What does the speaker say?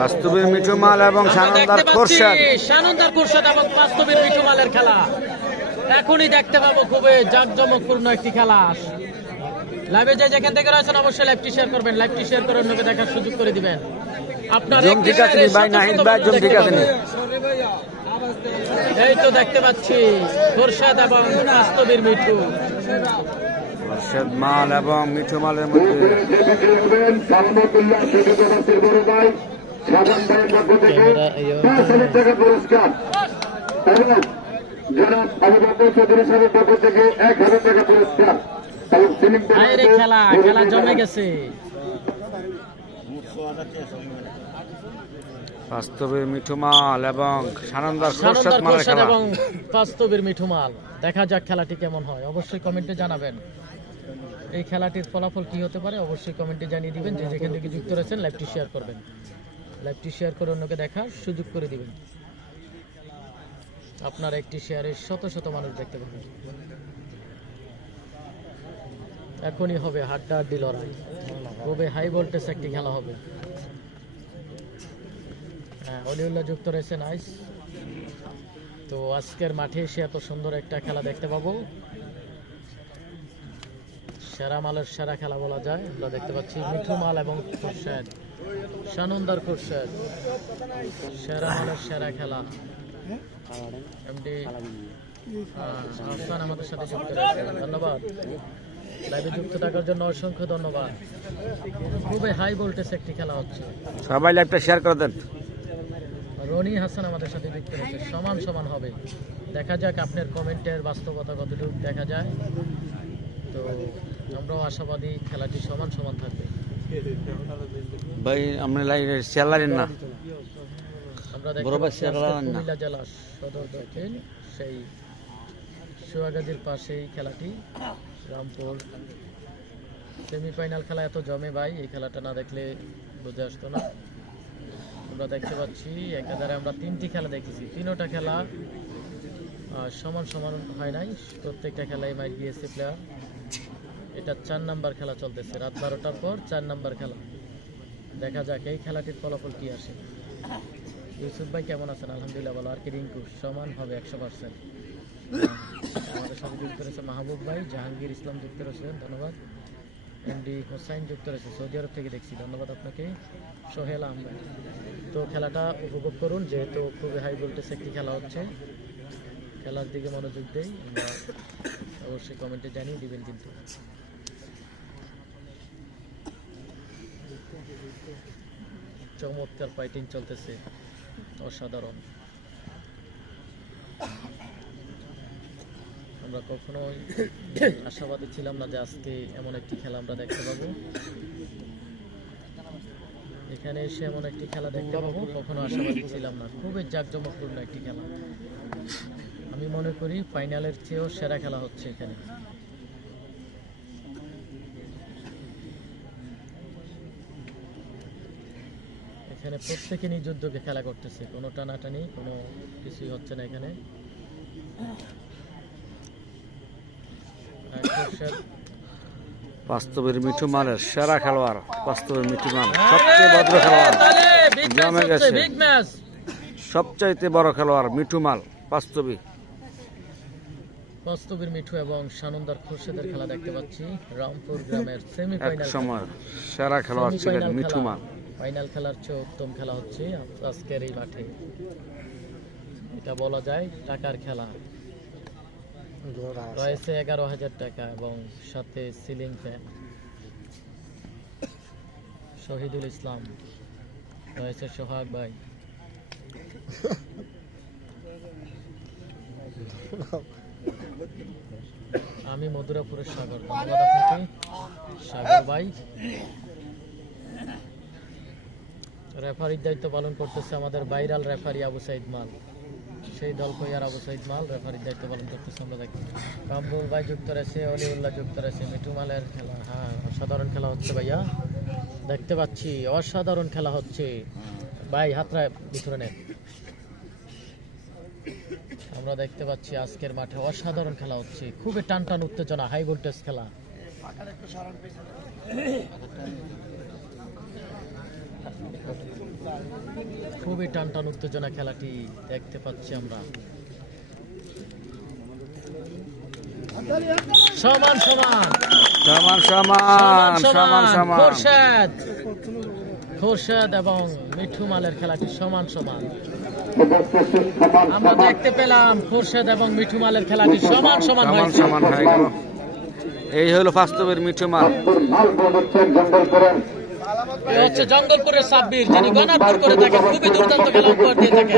বাস্তবের মিঠু মাল এবং শানন্দার খোরশেদ এবং বাস্তবের মিঠু মালের খেলা এখনই দেখতে পাবো। খুবই জাঁকজমকপূর্ণ একটি খেলা। লাইভে যে যেখান থেকে রয়েছেন অবশ্যই লাইভটি শেয়ার করবেন, লাইভটি শেয়ার করে অন্যকে দেখার সুযোগ করে দিবেন। আপনার এই তো দেখতে পাচ্ছি খোরশেদ এবং বাস্তবের মিঠু। খোরশেদ মাল এবং মিঠু মালের মধ্যে খেলা খেলা জমে গেছে। বাস্তবের মিঠু মাল এবং শানন্দার খোরশেদ এবং বাস্তবের মিঠু মাল। দেখা যাক খেলাটি কেমন হয়, অবশ্যই কমেন্টে জানাবেন। এই খেলাটির ফলাফল কি হতে পারে অবশ্যই কমেন্টে জানিয়ে দিবেন। যে যেখান থেকে যুক্ত রয়েছেন লাইভটি শেয়ার করবেন, লাইভটি শেয়ার করে অন্যকে দেখার সুযোগ করে দিবেন। আপনার একটি শেয়ারে শত শত মানুষ দেখতে পাবেন। এখনই হবে হাড্ডাহাড্ডি লড়াই, খুবই হাই ভোল্টেজ একটি খেলা হবে। হ্যাঁ, অলিউল্লাহ যুক্ত রয়েছে, নাইস। তো আজকের মাঠে এসে এত সুন্দর একটা খেলা দেখতে পাবো। সেরা মালের সেরা খেলা বলা যায়। আমরা দেখতে পাচ্ছি মিঠু মাল এবং খোরশেদ, শানন্দার খোরশেদ, সেরা মালের সেরা খেলা। এমডি আহসান আমাদের সাথে যুক্ত রয়েছে, ধন্যবাদ। লাইভে যুক্ত থাকার জন্য অসংখ্য ধন্যবাদ। খুবই হাই ভোল্টেজ একটি খেলা হচ্ছে, সবাই লাইভটা শেয়ার করে দেন। রনি হাসান আমাদের সাথে যুক্ত রয়েছে, সমান সমান হবে। দেখা যাক আপনার কমেন্টের বাস্তবতা কতটুকু দেখা যায়। তো আমরাও আশাবাদী খেলাটি সমান সমান থাকবে। ভাই আমরা লাইভে শেয়ার লাইন না, আমরা দেখতে পাচ্ছি কুমিল্লা জেলা সদর দক্ষিণ সেই সোয়াগাজীর পাশেই খেলাটি। রামপুর সেমিফাইনাল খেলা এত জমে ভাই, এই খেলাটা না দেখলে বুঝে আসতো না। আমরা দেখতে পাচ্ছি একাধারে আমরা তিনটি খেলা দেখেছি, তিনোটা খেলা সমান সমান হয় নাই, প্রত্যেকটা খেলায় মাইর গিয়েছে প্লেয়ার। এটা 4 নাম্বার খেলা চলতেছে, রাত 12টার পর 4 নাম্বার খেলা। দেখা যাক এই খেলাটির ফলাফল কি আসে। ইউসুফ ভাই কেমন আছেন? আলহামদুলিল্লাহ ভালো। আর কি রিঙ্কু সমান হবে 100%। আমাদের সাথে যুক্ত রয়েছে মাহবুব ভাই, জাহাঙ্গীর ইসলাম যুক্ত রয়েছেন, ধন্যবাদ। এমডি হোসাইন যুক্ত রয়েছে, সৌদি আরব থেকে দেখছি, ধন্যবাদ আপনাকে। সোহেল আহমেদ। তো খেলাটা উপভোগ করুন, যেহেতু খুবই হাই ভোল্টেজ একটি খেলা হচ্ছে। খেলার দিকে মনোযোগ দেই আমরা, অবশ্যই কমেন্টে জানিয়ে দিবেন। কিন্তু চমৎকার ফাইটিং চলতেছে, অসাধারণ। আমরা কখনোই আশাবাদী ছিলাম না যে আজকে এমন একটি খেলা আমরা দেখতে পাবো। এখানে এসে এমন একটি খেলা দেখতে পাবো কখনো আশাবাদী ছিলাম না। খুবই জাঁকজমকপূর্ণ একটি খেলা। আমি মনে করি ফাইনালের চেয়েও সেরা খেলা হচ্ছে এখানে। এখানে প্রত্যেকে নিজ উদ্যোগে খেলা করতেছে, কোনো টানাটানি কোনো কিছুই হচ্ছে না এখানে। বাস্তবের মিঠু মালের সেরা খেলোয়াড়, বাস্তবের মিঠু মাল সবচেয়ে ভদ্র খেলোয়াড়, জমে গেছে। সবচাইতে বড় খেলোয়াড় মিঠু মাল বাস্তবের মিঠু এবং শানন্দার খোরশেদের খেলা দেখতে পাচ্ছি। রামপুর গ্রামের সেমিফাইনাল সময় সেরা খেলোয়াড় ছিলেন মিঠু মাল। ফাইনাল খেলার চেয়ে উত্তম খেলা হচ্ছে আজকের এই মাঠে। এটা বলা যায় টাকার খেলা। রয়েছে 11,000 টাকা এবং সাথে সিলিং ফ্যান। শহীদুল ইসলাম রয়েছে, সোহাগ ভাই। আমি মধুরাপুরের সাগর, ধন্যবাদ আপনাকে সাগর ভাই। রেফারির দায়িত্ব পালন করতেছে আমাদের ভাইরাল রেফারি আবু সাইদ মাল। সেই দল কইয়ার আবু সাইদ মাল রেফারির দায়িত্ব পালন করতেছে। আমরা দেখি কামরুল ভাই যুক্ত রয়েছে, অলিউল্লাহ যুক্ত রয়েছে। মিঠু মালের খেলা, হ্যাঁ অসাধারণ খেলা হচ্ছে ভাইয়া, দেখতে পাচ্ছি অসাধারণ খেলা হচ্ছে ভাই। হাতরা ভিতরে নেন। আমরা দেখতে পাচ্ছি আজকের মাঠে অসাধারণ খেলা হচ্ছে, খুবই টান টান উত্তেজনা, হাই ভোল্টেজ খেলা। খুবই টানটান উত্তেজনা খেলাটি দেখতে পাচ্ছি আমরা। সমান সমান সমান সমান সমান সমান খোরশেদ এবং মিঠু মালের খেলাটি সমান সমান। আমরা দেখতে পেলাম খোরশেদ এবং মিঠু মালের খেলাটি সমান সমান সমান হয়েছে। সমান হয়ে গেল। এই হলো বাস্তবের মিঠু মাল। এ হচ্ছে জঙ্গলপুরের সাব্বির, যিনি গণাপুর করে থাকেন, খুবই দুর্দান্ত খেলা উপহার দিয়ে থাকেন।